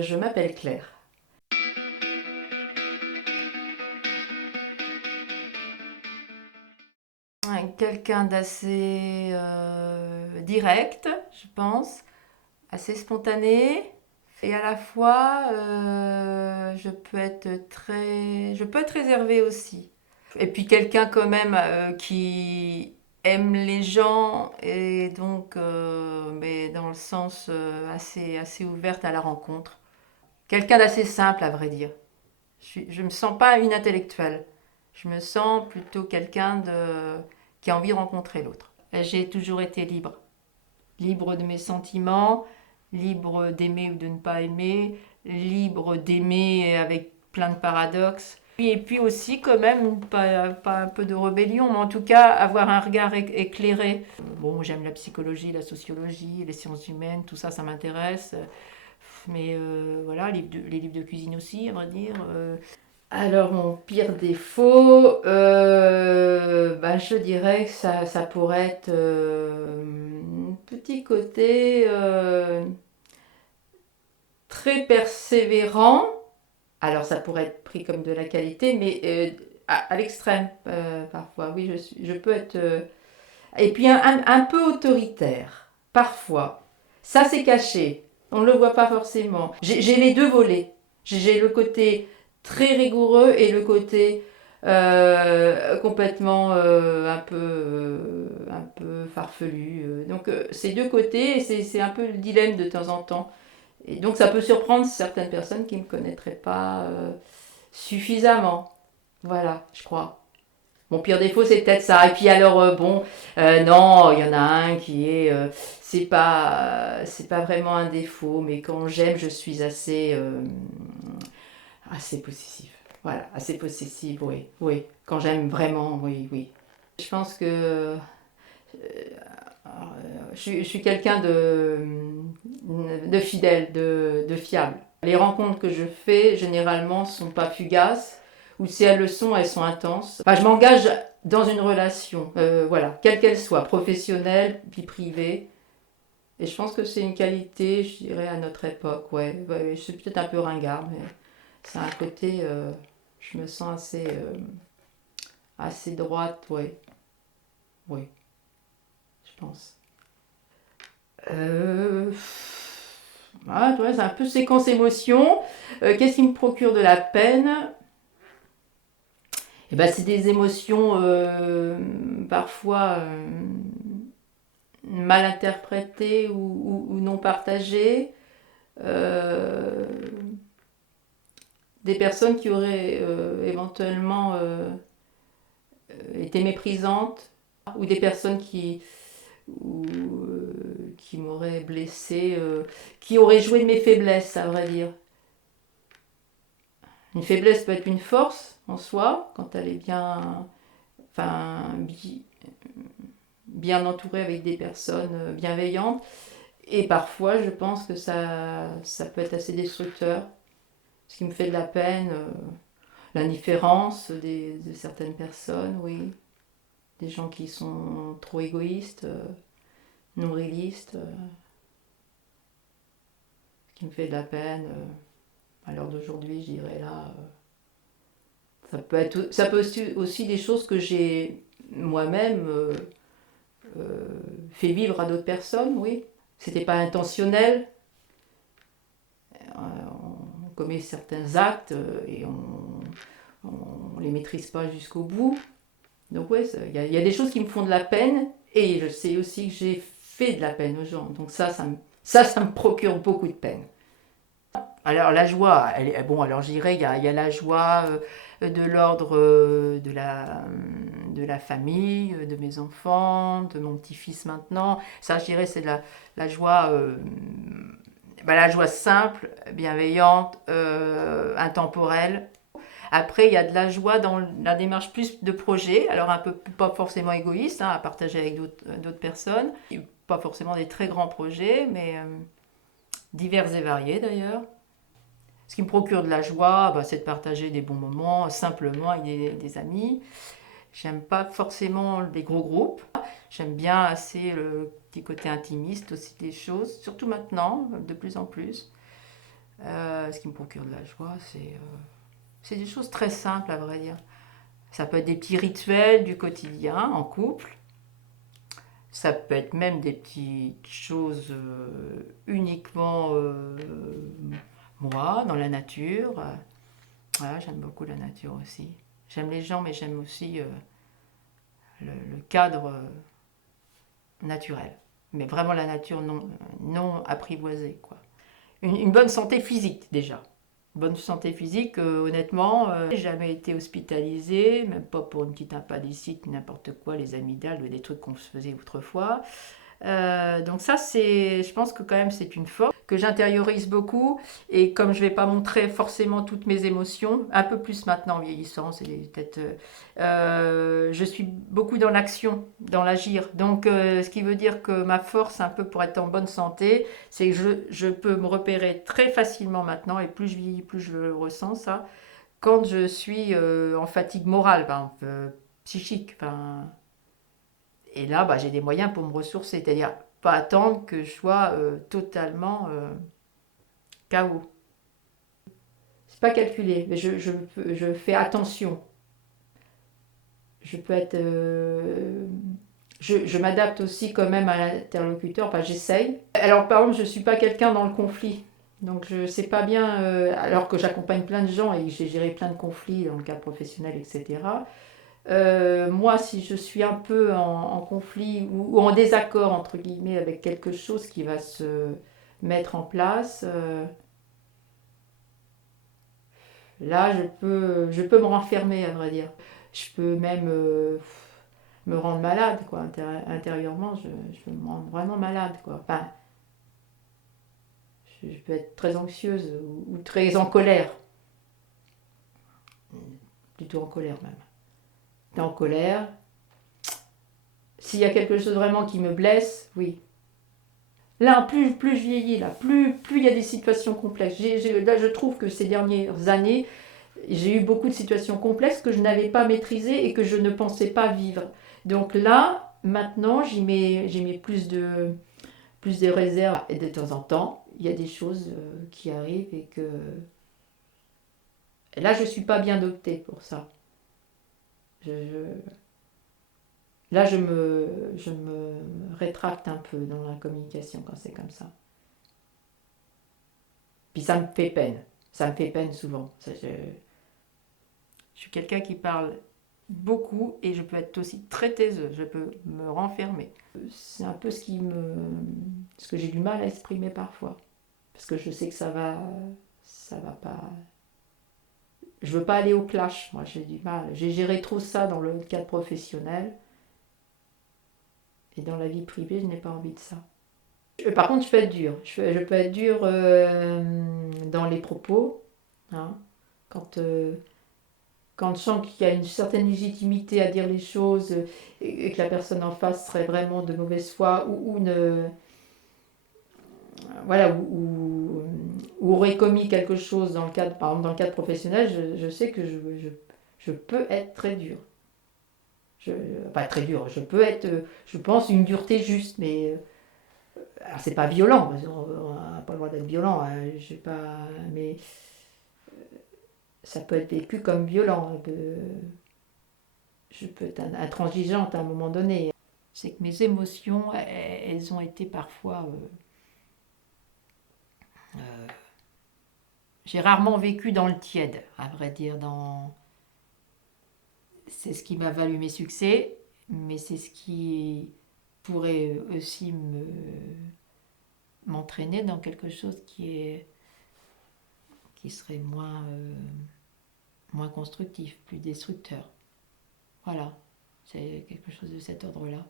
Je m'appelle Claire. Quelqu'un d'assez direct, je pense, assez spontané. Et à la fois, je peux être réservée aussi. Et puis quelqu'un quand même qui aime les gens et donc, mais dans le sens assez ouverte à la rencontre. Quelqu'un d'assez simple, à vrai dire. Je me sens pas une intellectuelle. Je me sens plutôt qui a envie de rencontrer l'autre. J'ai toujours été libre. Libre de mes sentiments, libre d'aimer ou de ne pas aimer, libre d'aimer avec plein de paradoxes. Et puis aussi quand même, pas un peu de rébellion, mais en tout cas avoir un regard éclairé. Bon, j'aime la psychologie, la sociologie, les sciences humaines, tout ça, ça m'intéresse. Mais voilà, les livres de cuisine aussi, à vrai dire. Alors, mon pire défaut, je dirais que ça pourrait être un petit côté très persévérant. Alors, ça pourrait être pris comme de la qualité, mais à l'extrême, parfois. Oui, je peux être. Et puis, un peu autoritaire, parfois. Ça, c'est caché. On ne le voit pas forcément. J'ai les deux volets. J'ai le côté très rigoureux et le côté complètement un peu farfelu. Donc, ces deux côtés, c'est un peu le dilemme de temps en temps. Et donc, ça peut surprendre certaines personnes qui ne me connaîtraient pas suffisamment. Voilà, je crois. Mon pire défaut, c'est peut-être ça. Et puis alors, non, il y en a un qui est, c'est pas vraiment un défaut, mais quand j'aime, je suis assez possessive. Voilà, assez possessive, oui, oui. Quand j'aime vraiment, oui, oui. Je pense que je suis quelqu'un de fidèle, de fiable. Les rencontres que je fais, généralement, ne sont pas fugaces, ou si elles le sont, elles sont intenses. Enfin, je m'engage dans une relation, voilà, quelle qu'elle soit, professionnelle, puis privée. Et je pense que c'est une qualité, je dirais, à notre époque, ouais. Ouais, c'est peut-être un peu ringard, mais c'est un côté, je me sens assez droite, ouais. Oui, je pense. Euh, ouais, c'est un peu séquence émotion. Qu'est-ce qui me procure de la peine? Eh ben, c'est des émotions parfois mal interprétées ou non partagées. Euh, des personnes qui auraient éventuellement été méprisantes ou des personnes qui m'auraient blessé, qui auraient joué de mes faiblesses, à vrai dire. Une faiblesse peut être une force en soi, quand elle est enfin, bien entourée avec des personnes bienveillantes. Et parfois, je pense que ça peut être assez destructeur. Ce qui me fait de la peine, l'indifférence de certaines personnes, oui. Des gens qui sont trop égoïstes, nombrilistes. Ce qui me fait de la peine, à l'heure d'aujourd'hui, je dirais là. Ça peut être aussi des choses que j'ai moi-même fait vivre à d'autres personnes, oui. C'était pas intentionnel. On commet certains actes et on les maîtrise pas jusqu'au bout. Donc ouais, il y a des choses qui me font de la peine et je sais aussi que j'ai fait de la peine aux gens. Donc ça me procure beaucoup de peine. Alors la joie, bon alors je dirais il y a la joie de l'ordre de la famille, de mes enfants, de mon petit-fils maintenant. Ça je dirais c'est la joie, la joie simple, bienveillante, intemporelle. Après il y a de la joie dans la démarche plus de projet, alors un peu pas forcément égoïste, hein, à partager avec d'autres personnes. Pas forcément des très grands projets, mais divers et variés d'ailleurs. Ce qui me procure de la joie, c'est de partager des bons moments simplement avec des amis. J'aime pas forcément les gros groupes. J'aime bien assez le petit côté intimiste aussi des choses, surtout maintenant, de plus en plus. Ce qui me procure de la joie, c'est des choses très simples à vrai dire. Ça peut être des petits rituels du quotidien en couple. Ça peut être même des petites choses uniquement moi, dans la nature. Voilà, j'aime beaucoup la nature aussi. J'aime les gens, mais j'aime aussi le cadre naturel. Mais vraiment la nature non apprivoisée, quoi. Une bonne santé physique, déjà. Bonne santé physique, honnêtement, j'ai jamais été hospitalisée, même pas pour une petite appendicite, n'importe quoi, les amygdales, des trucs qu'on se faisait autrefois. Donc ça, je pense que quand même c'est une force que j'intériorise beaucoup. Et comme je ne vais pas montrer forcément toutes mes émotions, un peu plus maintenant en vieillissant, c'est peut-être, je suis beaucoup dans l'action, dans l'agir. Donc ce qui veut dire que ma force un peu pour être en bonne santé, c'est que je peux me repérer très facilement maintenant, et plus je vieillis, plus je le ressens ça, quand je suis en fatigue morale, enfin, psychique, enfin, et là, bah, j'ai des moyens pour me ressourcer, c'est-à-dire pas attendre que je sois totalement KO. C'est pas calculé, mais je fais attention. Je peux être. Je m'adapte aussi quand même à l'interlocuteur, enfin j'essaye. Alors par exemple, je suis pas quelqu'un dans le conflit. Donc je sais pas bien, alors que j'accompagne plein de gens et que j'ai géré plein de conflits dans le cadre professionnel, etc. Moi, si je suis un peu en conflit ou en désaccord, entre guillemets, avec quelque chose qui va se mettre en place, là, je peux me renfermer, à vrai dire. Je peux même me rendre malade, quoi. Intérieurement, je peux me rendre vraiment malade, quoi. Enfin, je peux être très anxieuse ou très en colère. Plutôt en colère, même. T'es en colère. S'il y a quelque chose vraiment qui me blesse, oui, là, plus je vieillis, là, plus il y a des situations complexes. Là, je trouve que ces dernières années, j'ai eu beaucoup de situations complexes que je n'avais pas maîtrisées et que je ne pensais pas vivre. Donc là, maintenant, j'y mets plus de réserves. Et de temps en temps, il y a des choses qui arrivent et que... Là, je ne suis pas bien dotée pour ça. Je- Là, je me rétracte un peu dans la communication quand c'est comme ça. Puis ça me fait peine. Ça me fait peine souvent. Je suis quelqu'un qui parle beaucoup et je peux être aussi très taiseuse. Je peux me renfermer. C'est un peu ce que j'ai du mal à exprimer parfois. Parce que je sais que ça va pas. Je veux pas aller au clash. Moi, j'ai du mal. J'ai géré trop ça dans le cadre professionnel et dans la vie privée, je n'ai pas envie de ça. Par contre, je peux être dure. Je peux être dure dans les propos. Hein, quand quand je sens qu'il y a une certaine légitimité à dire les choses et que la personne en face serait vraiment de mauvaise foi ou ne voilà ou aurait commis quelque chose dans le cadre par exemple dans le cadre professionnel, je sais que je peux être très dur. Je, pas très dur, je peux être, je pense, une dureté juste, mais alors c'est pas violent, on n'a pas le droit d'être violent, hein, mais ça peut être vécu comme violent. Je peux être intransigeante à un moment donné. C'est que mes émotions, elles ont été parfois... j'ai rarement vécu dans le tiède, à vrai dire. C'est ce qui m'a valu mes succès, mais c'est ce qui pourrait aussi m'entraîner dans quelque chose qui serait moins constructif, plus destructeur. Voilà, c'est quelque chose de cet ordre-là.